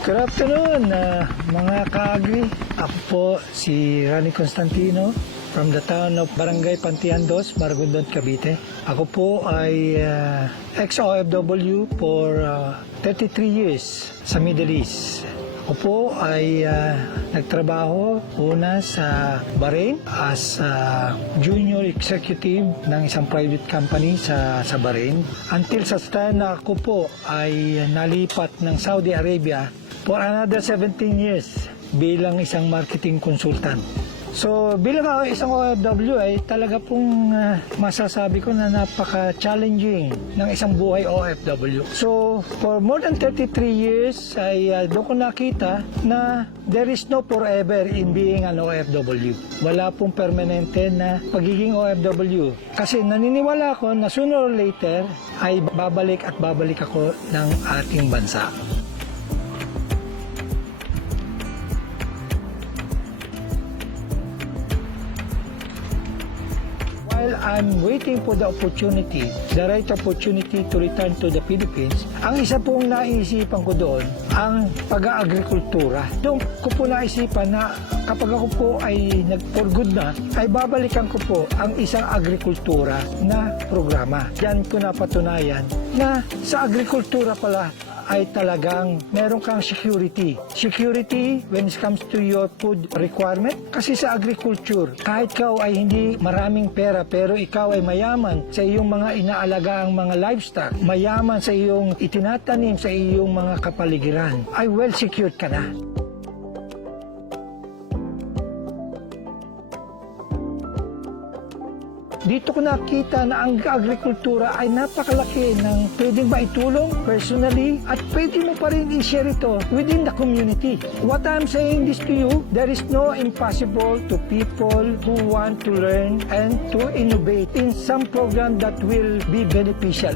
Good afternoon, mga ka-agri. Ako po si Rani Constantino from the town of Barangay Pantian Dos, Maragondon, Cavite. Ako po ay ex-OFW for 33 years sa Middle East. Ako po ay nagtrabaho una sa Bahrain as junior executive ng isang private company sa Bahrain. Until sa time na ako po ay nalipat ng Saudi Arabia for another 17 years bilang isang marketing consultant. So bilang ako isang OFW ay talaga pong masasabi ko na napaka-challenging ng isang buhay OFW. So for more than 33 years ay doon ko nakita na there is no forever in being an OFW. Wala pong permanente na pagiging OFW. Kasi naniniwala ako na sooner or later ay babalik at babalik ako ng ating bansa. While I'm waiting for the opportunity, the right opportunity to return to the Philippines, ang isa pong naisipan ko doon, ang pag-aagrikultura. Doon ko po naisipan na kapag ako po ay nag-for good na, ay babalikan ko po ang isang agrikultura na programa. Diyan ko napatunayan na sa agrikultura pala ay talagang meron kang security. Security when it comes to your food requirement. Kasi sa agriculture, kahit ikaw ay hindi maraming pera pero ikaw ay mayaman sa iyong mga inaalagaang mga livestock, mayaman sa iyong itinatanim sa iyong mga kapaligiran, ay well secured ka na. Dito ko nakita na ang agrikultura ay napakalaki ng pwedeng maitulong personally at pwede mo pa rin i-share ito within the community. What I'm saying this to you, there is no impossible to people who want to learn and to innovate in some program that will be beneficial.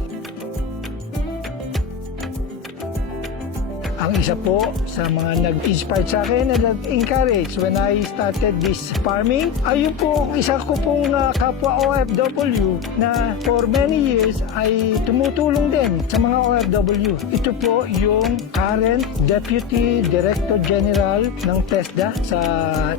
Ang isa po sa mga nag-inspire sa akin na nag-encourage when I started this farming, ay yung po isa ko pong kapwa OFW na for many years ay tumutulong din sa mga OFW. Ito po yung current Deputy Director General ng TESDA sa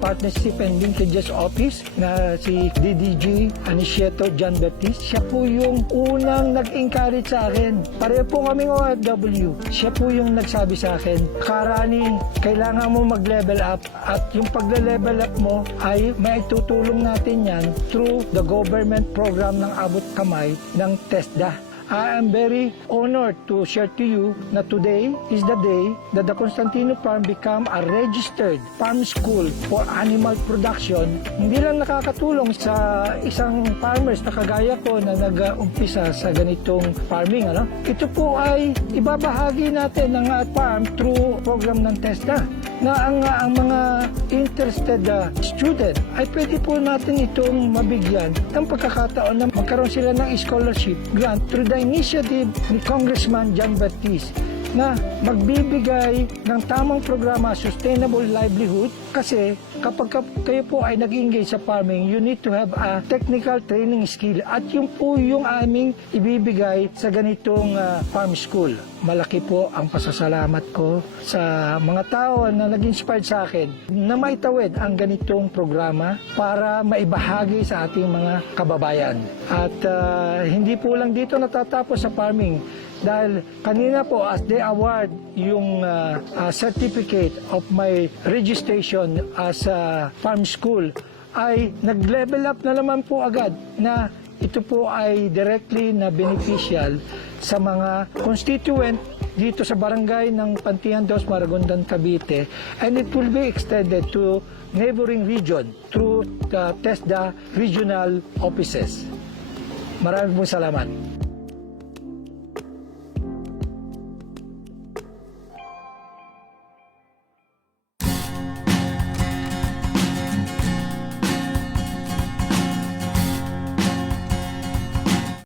Partnership and Linkages Office na si DDG Aniceto John Baptiste. Siya po yung unang nag-encourage sa akin. Pareho po kaming OFW. Siya po yung nagsabi sa akin, Karani, kailangan mo mag-level up at yung pag-level up mo ay maitutulong natin yan through the government program ng abot kamay ng TESDA. I am very honored to share to you na today is the day that the Constantino Farm become a registered farm school for animal production. Hindi lang nakakatulong sa isang farmers na kagaya ko na nag-umpisa sa ganitong farming. Ito po ay ibabahagi natin ng farm through program ng TESDA na ang mga interested student ay pwede po natin itong mabigyan ng pagkakataon na magkaroon sila ng scholarship grant through the initiative ni Congressman John Baptiste na magbibigay ng tamang programa Sustainable Livelihood kasi kapag kayo po ay nag-engage sa farming, you need to have a technical training skill at yun po yung aming ibibigay sa ganitong farm school. Malaki po ang pasasalamat ko sa mga tao na nag-inspired sa akin na maitawid ang ganitong programa para maibahagi sa ating mga kababayan. At hindi po lang dito natatapos sa farming dahil kanina po as they award yung certificate of my registration as a farm school ay nag-level up na naman po agad na ito po ay directly na beneficial sa mga constituent dito sa barangay ng Pantian Dos, Maragondon, Cavite, and it will be extended to neighboring region through the TESDA regional offices. Maraming salamat.